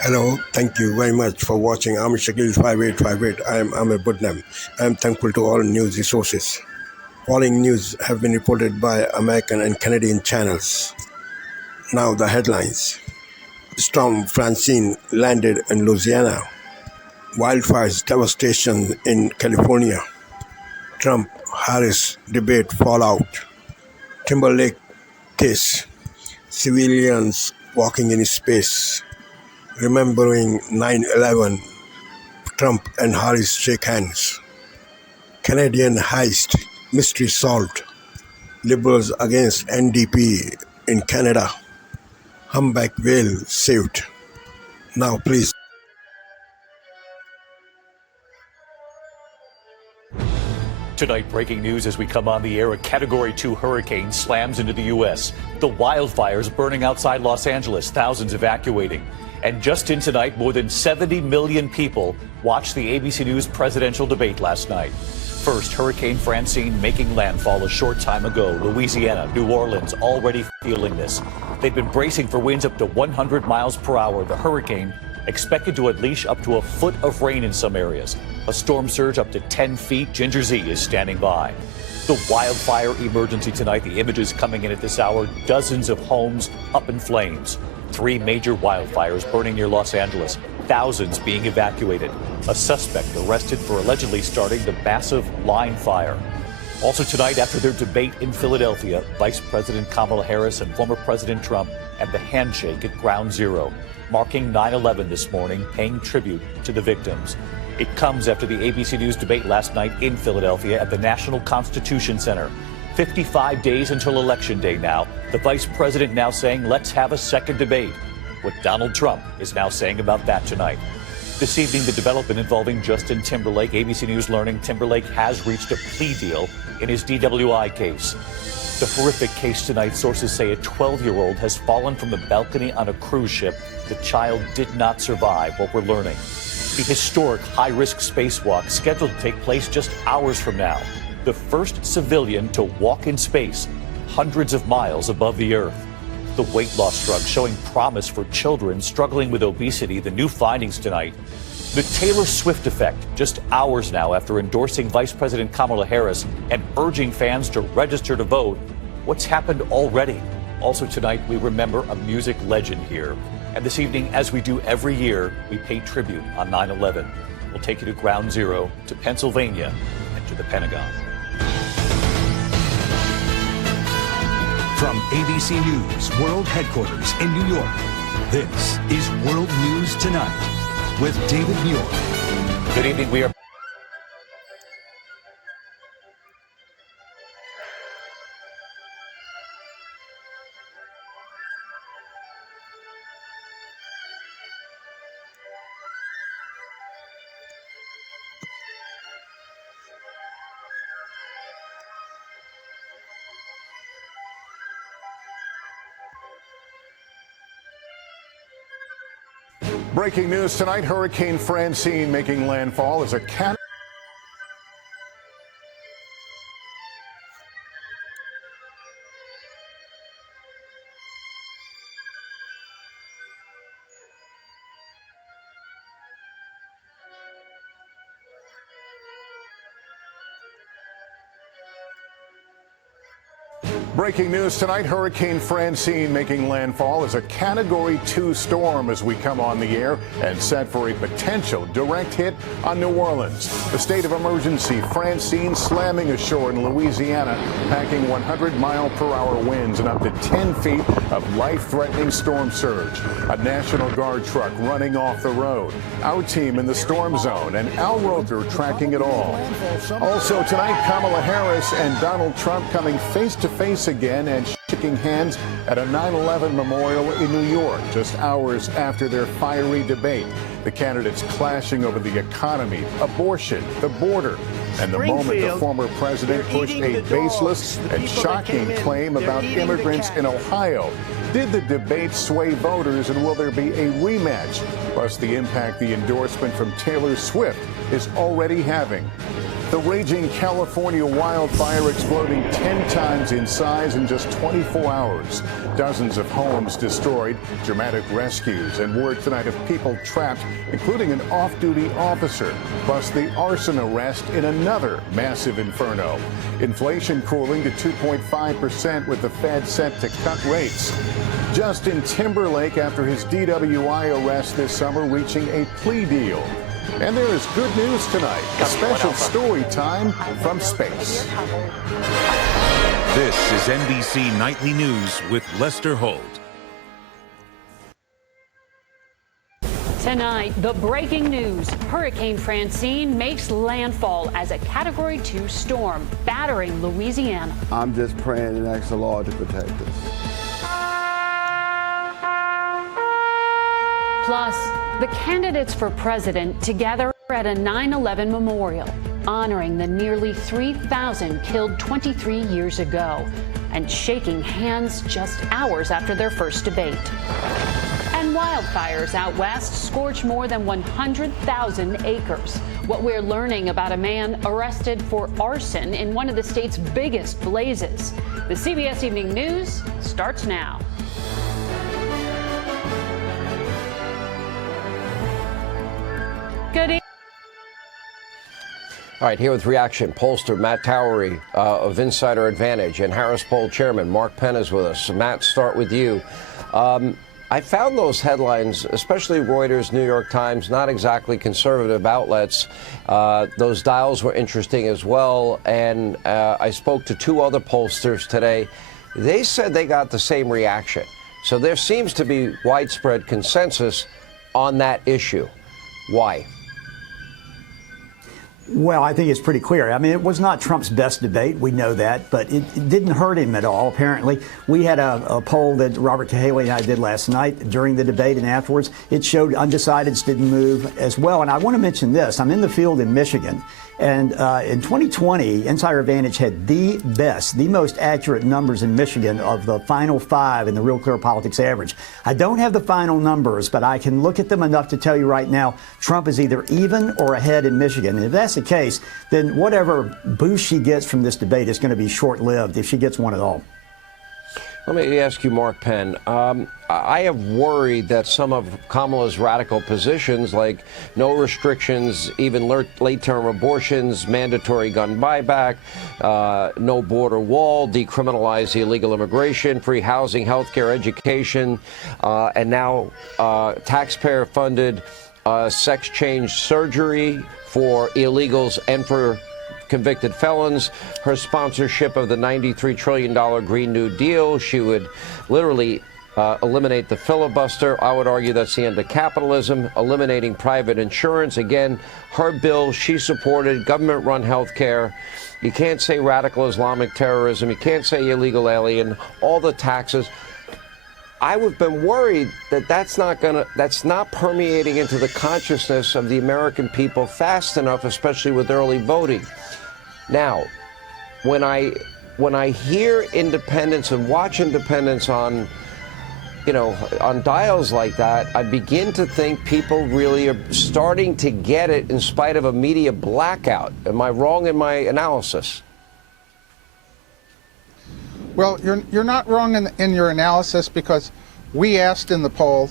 Hello, thank you very much for watching. I'm Shakil 5858. I'm Amir Budnam. I'm thankful to all news resources. Following news have been reported by American and Canadian channels. Now the headlines. Storm Francine landed in Louisiana. Wildfires devastation in California. Trump-Harris debate fallout. Timberlake case. Civilians walking in space. Remembering 9/11. Trump and Harris shake hands. Canadian heist mystery solved. Liberals against NDP in Canada. Humpback whale saved. Now please. Tonight, breaking news as we come on the air, a Category 2 hurricane slams into the U.S. The wildfires burning outside Los Angeles, thousands evacuating. And just in tonight, more than 70 million people watched the ABC News presidential debate last night. First, Hurricane Francine making landfall a short time ago. Louisiana, New Orleans already feeling this. They've been bracing for winds up to 100 miles per hour. The hurricane expected to unleash up to a foot of rain in some areas. A storm surge up to 10 feet. Ginger Z is standing by. The wildfire emergency tonight. The images coming in at this hour. Dozens of homes up in flames. 3 major wildfires burning near Los Angeles. Thousands being evacuated. A suspect arrested for allegedly starting the massive line fire. Also tonight, after their debate in Philadelphia, Vice President Kamala Harris and former President Trump had the handshake at Ground Zero, marking 9/11 this morning, paying tribute to the victims. It comes after the ABC News debate last night in Philadelphia at the National Constitution Center. 55 days until Election Day now. The vice president now saying, let's have a second debate. What Donald Trump is now saying about that tonight. This evening, the development involving Justin Timberlake. ABC News learning Timberlake has reached a plea deal in his DWI case. The horrific case tonight, sources say a 12-year-old has fallen from a balcony on a cruise ship. The child did not survive, what we're learning. The historic high-risk spacewalk scheduled to take place just hours from now. The first civilian to walk in space, hundreds of miles above the Earth. The weight loss drug showing promise for children struggling with obesity. The new findings tonight. The Taylor Swift effect, just hours now after endorsing Vice President Kamala Harris and urging fans to register to vote. What's happened already? Also tonight, we remember a music legend here. And this evening, as we do every year, we pay tribute on 9/11. We'll take you to Ground Zero, to Pennsylvania, and to the Pentagon. From ABC News World Headquarters in New York, this is World News Tonight with David Muir. Good evening. We are Breaking news tonight, Hurricane Francine making landfall as a Breaking news tonight, Hurricane Francine making landfall as a Category 2 storm as we come on the air and set for a potential direct hit on New Orleans. The state of emergency, Francine slamming ashore in Louisiana, packing 100-mile-per-hour winds and up to 10 feet of life-threatening storm surge. A National Guard truck running off the road. Our team in the storm zone and Al Roker tracking it all. Also tonight, Kamala Harris and Donald Trump coming face-to-face again and shaking hands at a 9/11 memorial in New York just hours after their fiery debate. The candidates clashing over the economy, abortion, the border, and the moment the former president pushed a baseless and shocking claim about immigrants in Ohio. Did the debate sway voters, and will there be a rematch? Plus the impact the endorsement from Taylor Swift is already having. The raging California wildfire exploding 10 times in size in just 24 hours. Dozens of homes destroyed, dramatic rescues, and word tonight of people trapped, including an off-duty officer, plus the arson arrest in another massive inferno. Inflation cooling to 2.5% with the Fed set to cut rates. Justin Timberlake after his DWI arrest this summer reaching a plea deal. And there is good news tonight, a special story time from space. This is NBC Nightly News with Lester Holt. Tonight, the breaking news. Hurricane Francine makes landfall as a Category 2 storm, battering Louisiana. I'm just praying and asking the Lord to protect us. Plus, the candidates for president together at a 9/11 memorial, honoring the nearly 3,000 killed 23 years ago, and shaking hands just hours after their first debate. And wildfires out west scorch more than 100,000 acres. What we're learning about a man arrested for arson in one of the state's biggest blazes. The CBS Evening News starts now. Good evening. All right, here with reaction, pollster Matt Towery of Insider Advantage and Harris Poll Chairman Mark Penn is with us. So Matt, start with you. I found those headlines, especially Reuters, New York Times, not exactly conservative outlets. Those dials were interesting as well. And I spoke to two other pollsters today. They said they got the same reaction. So there seems to be widespread consensus on that issue. Why? Well, I think it's pretty clear. I mean, it was not Trump's best debate. We know that, but it didn't hurt him at all, apparently. We had a poll that Robert Cahaly and I did last night during the debate and afterwards. It showed undecideds didn't move as well. And I want to mention this. I'm in the field in Michigan. And in 2020, Insider Advantage had the best, the most accurate numbers in Michigan of the final five in the Real Clear Politics average. I don't have the final numbers, but I can look at them enough to tell you right now Trump is either even or ahead in Michigan. And if that's the case, then whatever boost she gets from this debate is going to be short-lived if she gets one at all. Let me ask you, Mark Penn. I have worried that some of Kamala's radical positions, like no restrictions, even late-term abortions, mandatory gun buyback, no border wall, decriminalize illegal immigration, free housing, health care, education, and now taxpayer-funded sex change surgery for illegals and for convicted felons, her sponsorship of the $93 trillion Green New Deal. She would literally eliminate the filibuster. I would argue that's the end of capitalism, eliminating private insurance. Again, her bill, she supported government-run health care. You can't say radical Islamic terrorism. You can't say illegal alien, all the taxes. I've been worried that that's not permeating into the consciousness of the American people fast enough, especially with early voting. Now, when I hear independents and watch independents on dials like that, I begin to think people really are starting to get it in spite of a media blackout. Am I wrong in my analysis? Well, you're not wrong in your analysis, because we asked in the poll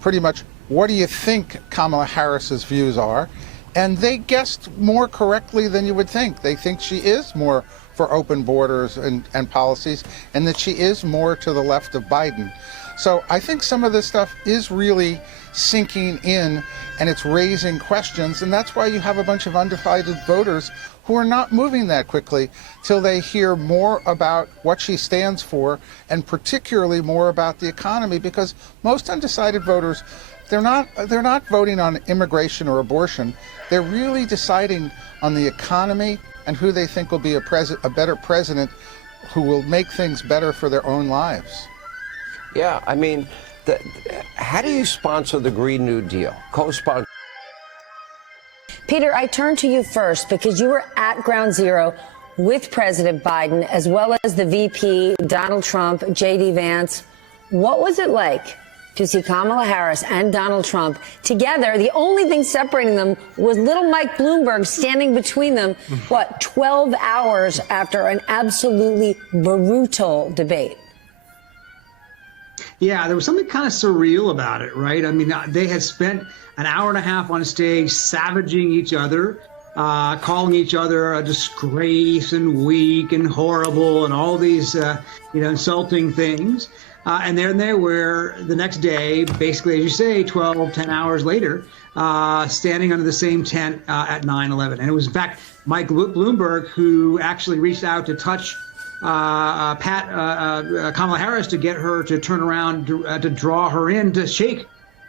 pretty much, what do you think Kamala Harris's views are? And they guessed more correctly than you would think. They think she is more for open borders and policies, and that she is more to the left of Biden. So I think some of this stuff is really sinking in, and it's raising questions, and that's why you have a bunch of undecided voters who are not moving that quickly till they hear more about what she stands for, and particularly more about the economy, because most undecided voters, they're not voting on immigration or abortion. They're really deciding on the economy and who they think will be a better president who will make things better for their own lives. Yeah, I mean, how do you sponsor the Green New Deal? Co-sponsor? Peter, I turn to you first because you were at Ground Zero with President Biden, as well as the VP, Donald Trump, J.D. Vance. What was it like to see Kamala Harris and Donald Trump together. The only thing separating them was little Mike Bloomberg standing between them, 12 hours after an absolutely brutal debate. Yeah, there was something kind of surreal about it, right? I mean, they had spent an hour and a half on stage savaging each other, calling each other a disgrace and weak and horrible and all these, insulting things. And then they were the next day, basically, as you say, 10 hours later, standing under the same tent at 9/11. And it was, in fact, Mike Bloomberg who actually reached out to touch Kamala Harris to get her to turn around to draw her in to shake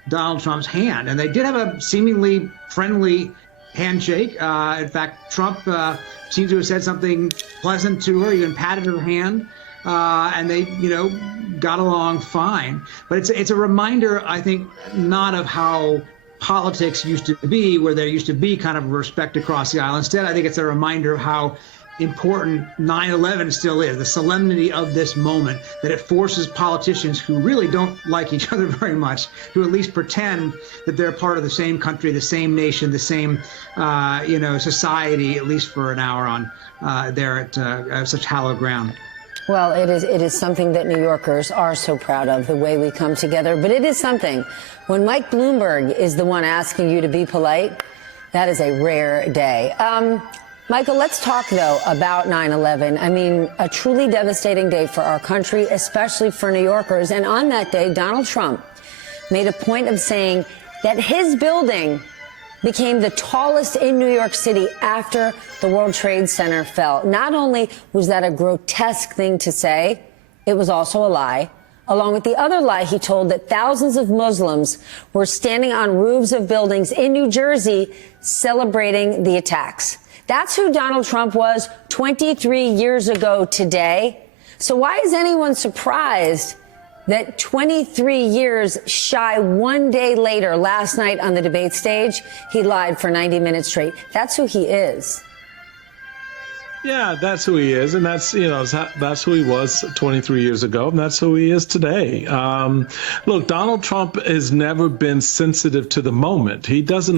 Donald Trump's hand. And they did have a seemingly friendly handshake. In fact, Trump seemed to have said something pleasant to her, even patted her hand. And they, got along fine. But it's a reminder, I think, not of how politics used to be, where there used to be kind of respect across the aisle. Instead, I think it's a reminder of how important 9/11 still is, the solemnity of this moment, that it forces politicians who really don't like each other very much to at least pretend that they're part of the same country, the same nation, the same, society, at least for an hour on there at such hallowed ground. Well, it is something that New Yorkers are so proud of, the way we come together. But it is something, when Mike Bloomberg is the one asking you to be polite, that is a rare day. Michael, let's talk, though, about 9/11. I mean, a truly devastating day for our country, especially for New Yorkers. And on that day, Donald Trump made a point of saying that his building became the tallest in New York City after the World Trade Center fell. Not only was that a grotesque thing to say, it was also a lie. Along with the other lie he told, that thousands of Muslims were standing on roofs of buildings in New Jersey celebrating the attacks. That's who Donald Trump was 23 years ago today. So why is anyone surprised that 23 years shy, one day later, last night on the debate stage, he lied for 90 minutes straight? That's who he is. Yeah, that's who he is, and that's that's who he was 23 years ago, and that's who he is today. Look, Donald Trump has never been sensitive to the moment. He did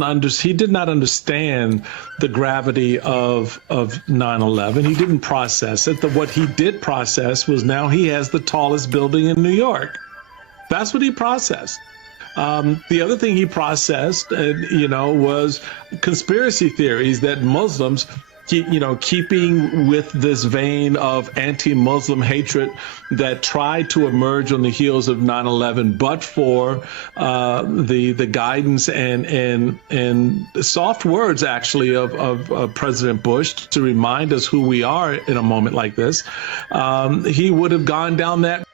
not understand the gravity of 9/11. He didn't process it. What he did process was now he has the tallest building in New York. That's what he processed. The other thing he processed, was conspiracy theories that Muslims, keeping with this vein of anti-Muslim hatred that tried to emerge on the heels of 9/11, but for the guidance and soft words, actually, of President Bush to remind us who we are in a moment like this, he would have gone down that.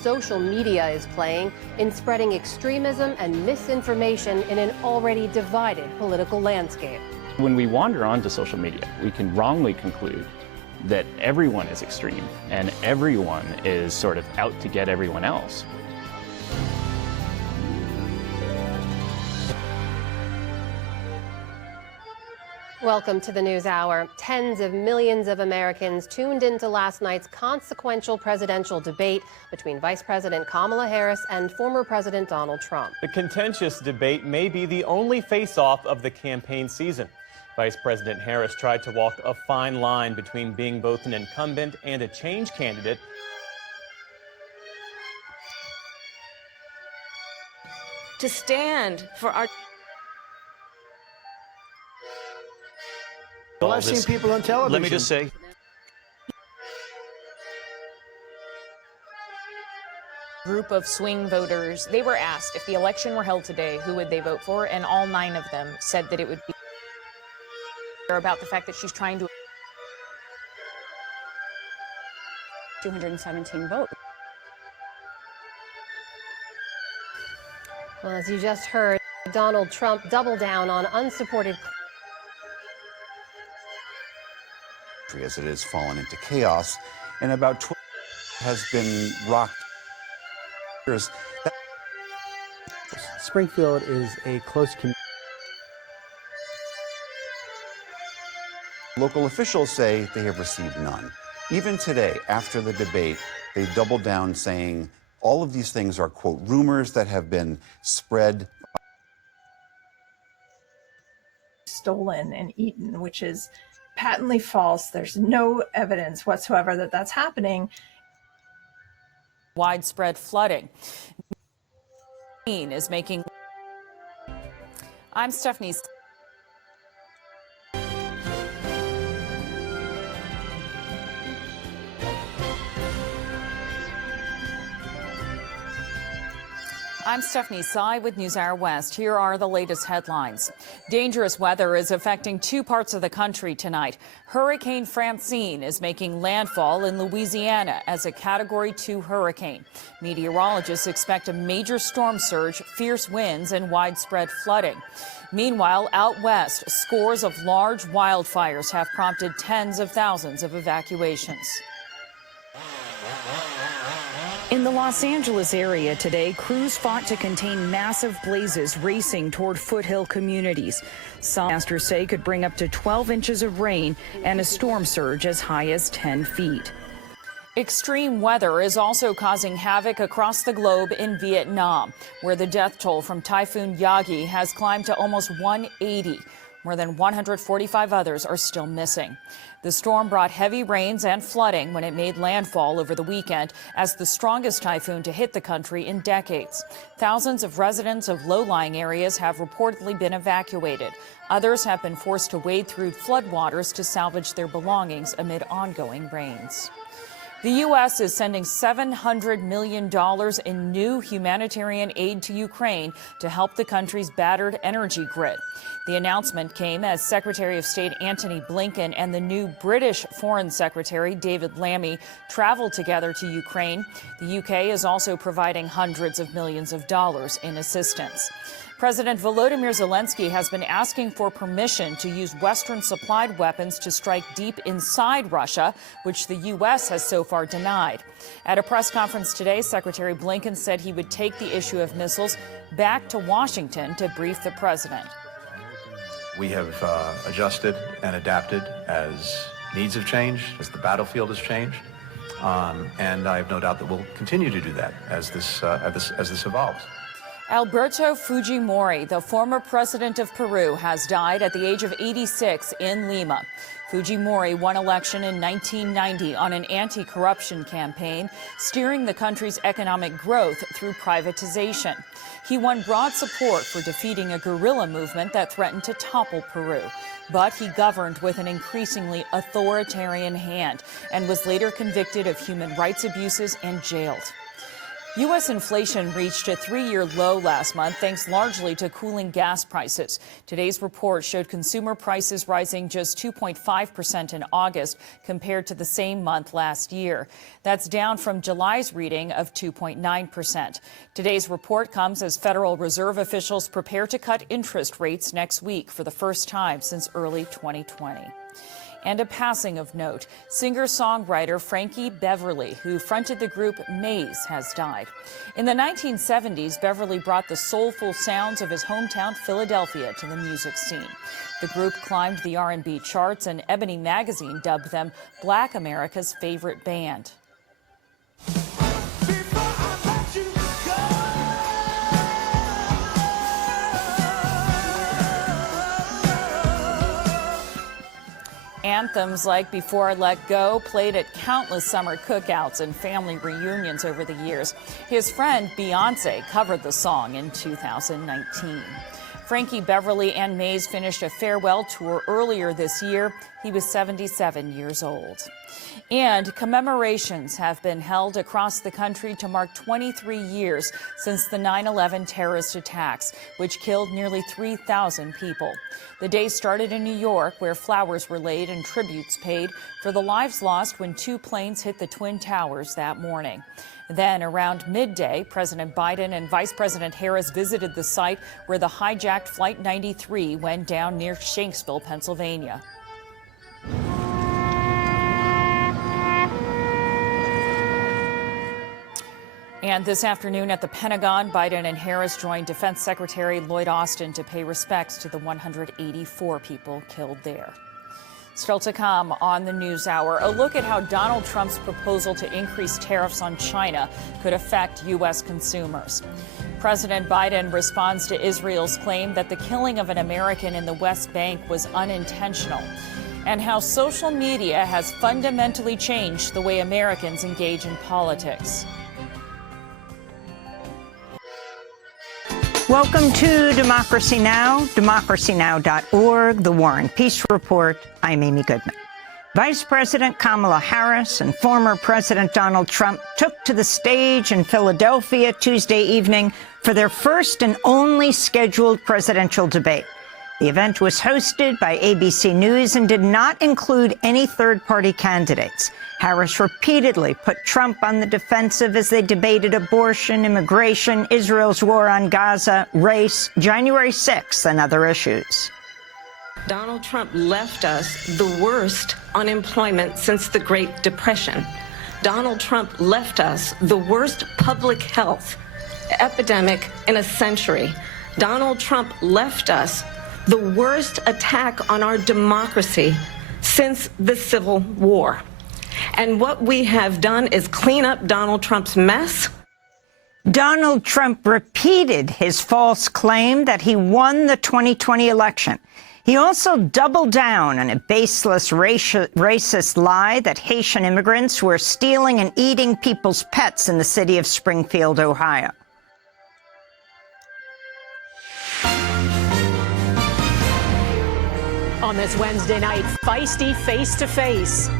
Social media is playing in spreading extremism and misinformation in an already divided political landscape. When we wander onto social media, we can wrongly conclude that everyone is extreme and everyone is sort of out to get everyone else. Welcome to the News Hour. Tens of millions of Americans tuned into last night's consequential presidential debate between Vice President Kamala Harris and former President Donald Trump. The contentious debate may be the only face-off of the campaign season. Vice President Harris tried to walk a fine line between being both an incumbent and a change candidate. To stand for our... Well, I've seen people on television. Let me just say. Group of swing voters, they were asked if the election were held today, who would they vote for? And all 9 of them said that it would be about the fact that she's trying to 217 votes. Well, as you just heard, Donald Trump doubled down on unsupported as it has fallen into chaos, and about 12 has been rocked. Springfield is a close community. Local officials say they have received none. Even today, after the debate, they doubled down saying All of these things are, quote, rumors that have been spread. Stolen and eaten, which is patently false. There's no evidence whatsoever that that's happening. Widespread flooding is making. I'm Stephanie. I'm Stephanie Tsai with NewsHour West. Here are the latest headlines. Dangerous weather is affecting two parts of the country tonight. Hurricane Francine is making landfall in Louisiana as a Category 2 hurricane. Meteorologists expect a major storm surge, fierce winds, and widespread flooding. Meanwhile, out west, scores of large wildfires have prompted tens of thousands of evacuations. In the Los Angeles area today, crews fought to contain massive blazes racing toward foothill communities. Some forecasters say could bring up to 12 inches of rain and a storm surge as high as 10 feet. Extreme weather is also causing havoc across the globe in Vietnam, where the death toll from Typhoon Yagi has climbed to almost 180. More than 145 others are still missing. The storm brought heavy rains and flooding when it made landfall over the weekend as the strongest typhoon to hit the country in decades. Thousands of residents of low-lying areas have reportedly been evacuated. Others have been forced to wade through floodwaters to salvage their belongings amid ongoing rains. The U.S. is sending $700 million in new humanitarian aid to Ukraine to help the country's battered energy grid. The announcement came as Secretary of State Antony Blinken and the new British Foreign Secretary David Lammy traveled together to Ukraine. The U.K. is also providing hundreds of millions of dollars in assistance. President Volodymyr Zelensky has been asking for permission to use Western-supplied weapons to strike deep inside Russia, which the U.S. has so far denied. At a press conference today, Secretary Blinken said he would take the issue of missiles back to Washington to brief the president. We have adjusted and adapted as needs have changed, as the battlefield has changed, and I have no doubt that we'll continue to do that as this evolves. Alberto Fujimori, the former president of Peru, has died at the age of 86 in Lima. Fujimori won election in 1990 on an anti-corruption campaign, steering the country's economic growth through privatization. He won broad support for defeating a guerrilla movement that threatened to topple Peru. But he governed with an increasingly authoritarian hand and was later convicted of human rights abuses and jailed. U.S. inflation reached a three-year low last month, thanks largely to cooling gas prices. Today's report showed consumer prices rising just 2.5% in August compared to the same month last year. That's down from July's reading of 2.9%. Today's report comes as Federal Reserve officials prepare to cut interest rates next week for the first time since early 2020. And a passing of note, singer-songwriter Frankie Beverly, who fronted the group Maze, has died. In the 1970s, Beverly brought the soulful sounds of his hometown Philadelphia to the music scene. The group climbed the R&B charts, and Ebony magazine dubbed them Black America's favorite band. Anthems like Before I Let Go played at countless summer cookouts and family reunions over the years. His friend Beyoncé covered the song in 2019. Frankie Beverly and Maze finished a farewell tour earlier this year. He was 77 years old. And commemorations have been held across the country to mark 23 years since the 9/11 terrorist attacks, which killed nearly 3,000 people. The day started in New York, where flowers were laid and tributes paid for the lives lost when two planes hit the Twin Towers that morning. Then, around midday, President Biden and Vice President Harris visited the site where the hijacked Flight 93 went down near Shanksville, Pennsylvania. And this afternoon at the Pentagon, Biden and Harris joined Defense Secretary Lloyd Austin to pay respects to the 184 people killed there. Still to come on the NewsHour, a look at how Donald Trump's proposal to increase tariffs on China could affect U.S. consumers. President Biden responds to Israel's claim that the killing of an American in the West Bank was unintentional, and how social media has fundamentally changed the way Americans engage in politics. Welcome to Democracy Now!, democracynow.org, The War and Peace Report. I'm Amy Goodman. Vice President Kamala Harris and former President Donald Trump took to the stage in Philadelphia Tuesday evening for their first and only scheduled presidential debate. The event was hosted by ABC News and did not include any third-party candidates. Harris repeatedly put Trump on the defensive as they debated abortion, immigration, Israel's war on Gaza, race, January 6th, and other issues. Donald Trump left us the worst unemployment since the Great Depression. Donald Trump left us the worst public health epidemic in a century. Donald Trump left us the worst attack on our democracy since the Civil War. And what we have done is clean up Donald Trump's mess. Donald Trump repeated his false claim that he won the 2020 election. He also doubled down on a baseless racist lie that Haitian immigrants were stealing and eating people's pets in the city of Springfield, Ohio. On this Wednesday night, feisty face-to-face,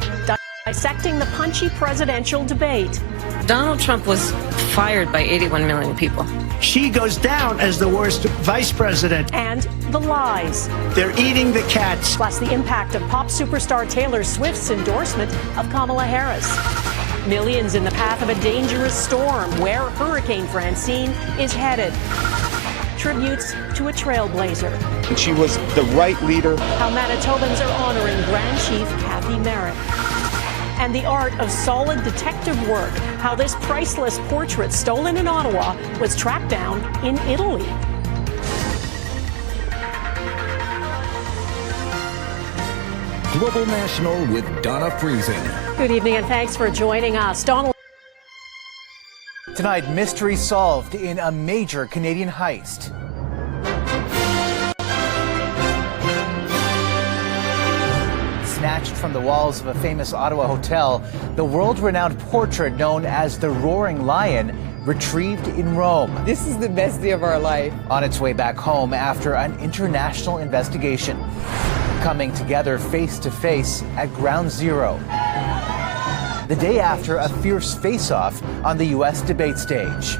dissecting the punchy presidential debate. Donald Trump was fired by 81 million people. She goes down as the worst vice president. And the lies. They're eating the cats. Plus the impact of pop superstar Taylor Swift's endorsement of Kamala Harris. Millions in the path of a dangerous storm where Hurricane Francine is headed. Tributes to a trailblazer. And she was the right leader. How Manitobans are honoring Grand Chief Kathy Merritt. And the art of solid detective work. How this priceless portrait stolen in Ottawa was tracked down in Italy. Global National with Donna Friesen. Good evening and thanks for joining us. Donald. Tonight, mystery solved in a major Canadian heist. Snatched from the walls of a famous Ottawa hotel, the world-renowned portrait known as the Roaring Lion retrieved in Rome. This is the best day of our life. On its way back home after an international investigation. Coming together face-to-face at Ground Zero. The day after a fierce face-off on the U.S. debate stage.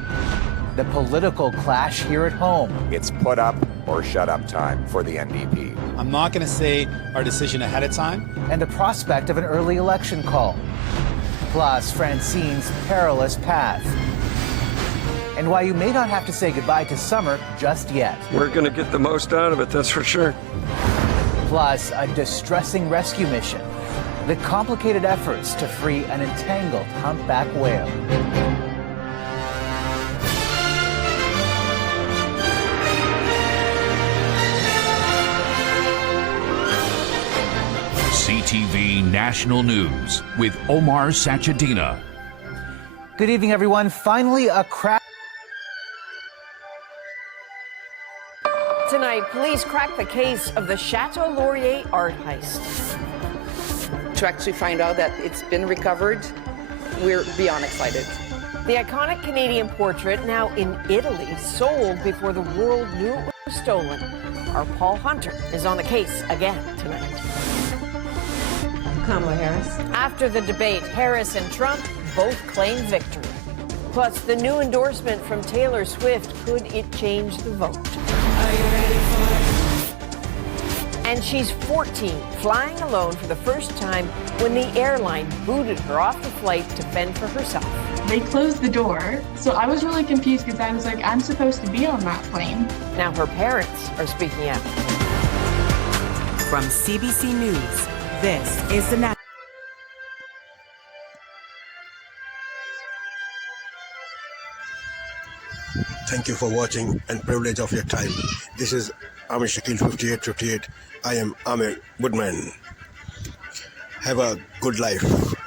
The political clash here at home. It's put up or shut up time for the NDP. I'm not going to say our decision ahead of time. And the prospect of an early election call. Plus, Francine's perilous path. And why you may not have to say goodbye to summer just yet. We're going to get the most out of it, that's for sure. Plus, a distressing rescue mission. The complicated efforts to free an entangled humpback whale. CTV National News with Omar Sachedina. Good evening, everyone. Finally, a crack. Tonight, police crack the case of the Chateau Laurier art heist. To actually find out that it's been recovered, we're beyond excited. The iconic Canadian portrait, now in Italy, sold before the world knew it was stolen. Our Paul Hunter is on the case again tonight. Kamala Harris. After the debate, Harris and Trump both claim victory. Plus, the new endorsement from Taylor Swift, could it change the vote? And she's 14, flying alone for the first time when the airline booted her off the flight to fend for herself. They closed the door, so I was really confused because I was like, I'm supposed to be on that plane. Now her parents are speaking out. From CBC News, this is the National. Thank you for watching and privilege of your time. This is Amir Shakil 5858. I am Amir Goodman. have a good life.